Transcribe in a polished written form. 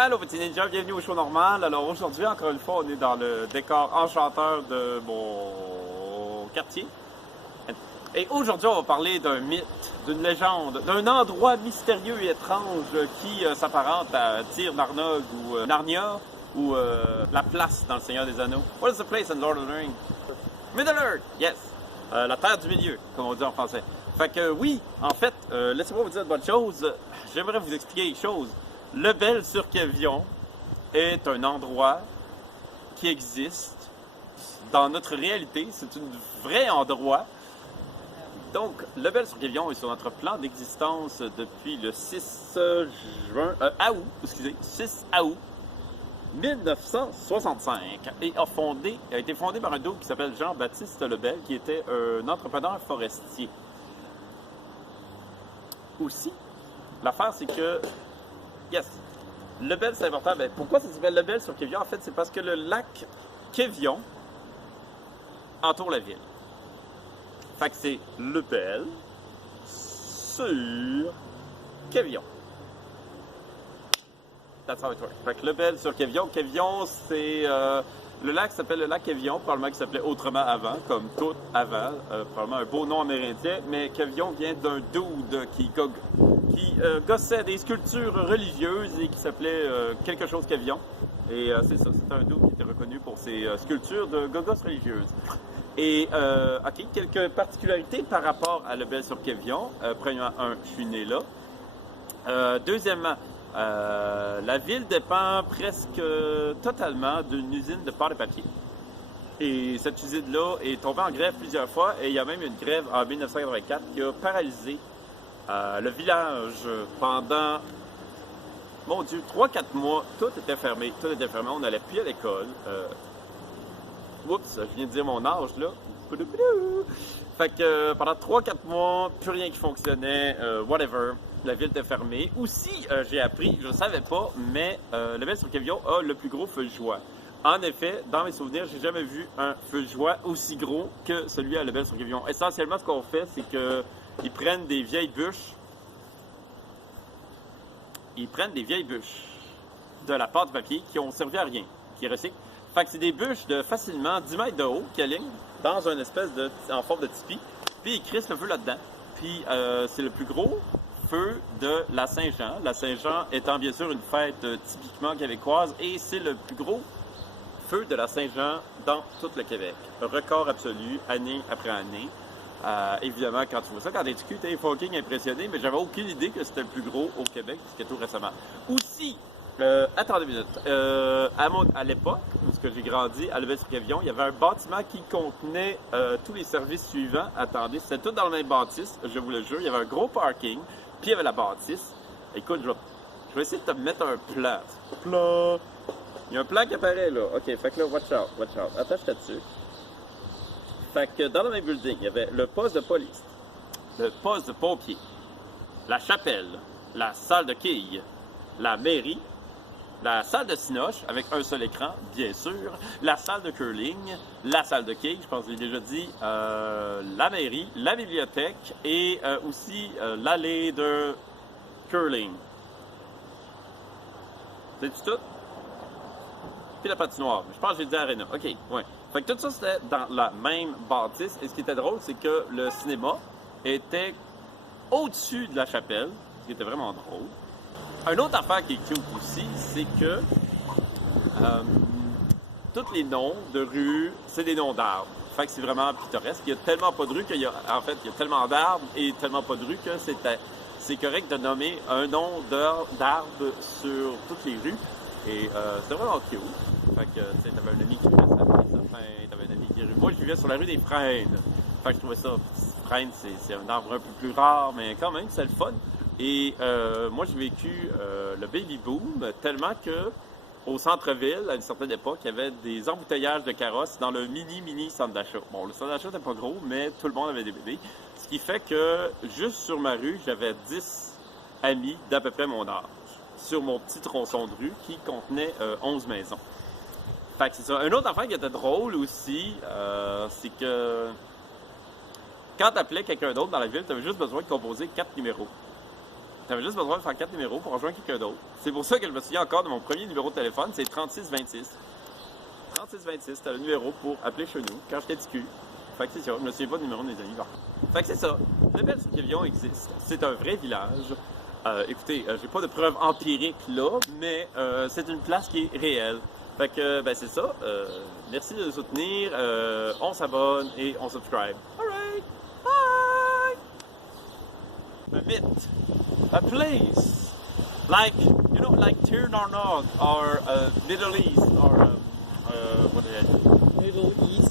Allô petit ninja, bienvenue au show normal. Alors aujourd'hui, encore une fois, on est dans le décor enchanteur de mon quartier. Et aujourd'hui, on va parler d'un mythe, d'une légende, d'un endroit mystérieux et étrange qui s'apparente à Tir Narnog ou Narnia ou la place dans le Seigneur des Anneaux. What is the place in Lord of the Rings? Middle-earth, yes. La terre du milieu, comme on dit en français. Fait que oui, en fait, laissez-moi vous dire de bonnes choses. J'aimerais vous expliquer quelque chose. Lebel-sur-Quévillon est un endroit qui existe dans notre réalité. C'est un vrai endroit. Donc, Lebel-sur-Quévillon est sur notre plan d'existence depuis le 6 août 1965 et a été fondé par un dude qui s'appelle Jean-Baptiste Lebel, qui était un entrepreneur forestier. Aussi, l'affaire, c'est que yes. Lebel, c'est important. Ben, pourquoi ça s'appelle Lebel sur Quévillon? En fait, c'est parce que le lac Quévillon entoure la ville. Fait que c'est Lebel sur Quévillon. That's how it works. Fait que Lebel sur Quévillon. Quévillon, c'est... le lac s'appelle le lac Quévillon, probablement qu'il s'appelait autrement avant, comme tout avant. Probablement un beau nom amérindien, mais Quévillon vient d'un dude qui gossait des sculptures religieuses et qui s'appelait quelque chose Quévillon. Et c'est ça, c'est un dude qui était reconnu pour ses sculptures de gogos religieuses. Et, OK, quelques particularités par rapport à Lebel sur Quévillon. Premièrement, je suis né là. Deuxièmement, la ville dépend presque totalement d'une usine de pâte et papier. Et cette usine-là est tombée en grève plusieurs fois et il y a même une grève en 1984 qui a paralysé le village pendant, mon Dieu, 3-4 mois. Tout était fermé, on n'allait plus à l'école. Oups, je viens de dire mon âge, là. Fait que pendant 3-4 mois, plus rien qui fonctionnait, whatever. La ville était fermée. Aussi, j'ai appris, je ne savais pas, mais Lebel-sur-Quévillon a le plus gros feu de joie. En effet, dans mes souvenirs, j'ai jamais vu un feu de joie aussi gros que celui à Lebel-sur-Quévillon. Essentiellement, ce qu'on fait, c'est qu'ils prennent des vieilles bûches. De la pâte de papier qui ont servi à rien, qui recyclent. Fait que c'est des bûches de facilement 10 mètres de haut qui alignent dans une espèce en forme de tipi. Puis ils crissent le feu là-dedans. Puis c'est le plus gros feu de la Saint-Jean. La Saint-Jean étant bien sûr une fête typiquement québécoise et c'est le plus gros feu de la Saint-Jean dans tout le Québec. Un record absolu, année après année. Évidemment, quand tu vois ça, quand t'es petit, t'es fucking impressionné, mais j'avais aucune idée que c'était le plus gros au Québec jusqu'à tout récemment. Aussi, attendez une minute. À l'époque, où j'ai grandi, à Lebel-sur-Quévillon, il y avait un bâtiment qui contenait tous les services suivants. Attendez, c'était tout dans le même bâtisse, je vous le jure. Il y avait un gros parking, puis il y avait la bâtisse. Écoute, je vais essayer de te mettre un plan. Plan! Il y a un plan qui apparaît là. OK, fait que là, watch out. Attache-toi dessus. Fait que dans le même building, il y avait le poste de police, le poste de pompier, la chapelle, la salle de quilles, la mairie, la salle de cinoche avec un seul écran, bien sûr, la salle de curling, la salle de quilles, je pense que je l'ai déjà dit, la mairie, la bibliothèque et aussi l'allée de curling. C'est tout? Puis la patinoire. Je pense que j'ai dit Arena. OK, ouais. Fait que tout ça, c'était dans la même bâtisse. Et ce qui était drôle, c'est que le cinéma était au-dessus de la chapelle, ce qui était vraiment drôle. Une autre affaire qui est cute aussi, c'est que tous les noms de rues, c'est des noms d'arbres. Fait que c'est vraiment pittoresque. Il y a tellement pas de rues qu'il y a, en fait, il y a tellement d'arbres et tellement pas de rues que c'est correct de nommer un nom d'arbre sur toutes les rues. Et c'était vraiment cute. Fait que, tu sais, t'avais un ami qui vivait sur la rue des Sapins, t'avais un ami qui... Moi, je vivais sur la rue des Frênes. Fait que je trouvais ça... Frêne, c'est un arbre un peu plus rare, mais quand même, c'est le fun. Et moi, j'ai vécu le baby boom tellement que au centre-ville, à une certaine époque, il y avait des embouteillages de carrosses dans le mini centre d'achat. Bon, le centre d'achat n'était pas gros, mais tout le monde avait des bébés. Ce qui fait que, juste sur ma rue, j'avais 10 amis d'à peu près mon âge. Sur mon petit tronçon de rue qui contenait 11 maisons. Fait que c'est ça. Une autre affaire qui était drôle aussi, c'est que quand tu appelais quelqu'un d'autre dans la ville, tu avais juste besoin de composer 4 numéros. T'avais juste besoin de faire 4 numéros pour rejoindre quelqu'un d'autre. C'est pour ça que je me souviens encore de mon premier numéro de téléphone, c'est 3626. 3626, c'était le numéro pour appeler chez nous quand j'étais petit cul. Fait que c'est ça, je me souviens pas du numéro de mes amis par contre. Fait que c'est ça, le Bel-sur-Quévillon existe. C'est un vrai village. Écoutez, j'ai pas de preuves empiriques là, mais c'est une place qui est réelle. Fait que, ben c'est ça. Merci de nous soutenir. On s'abonne et on subscribe. Alright, bye! A myth, a place, like, you know, like Tirnarnog or Middle East or what is it? Middle East.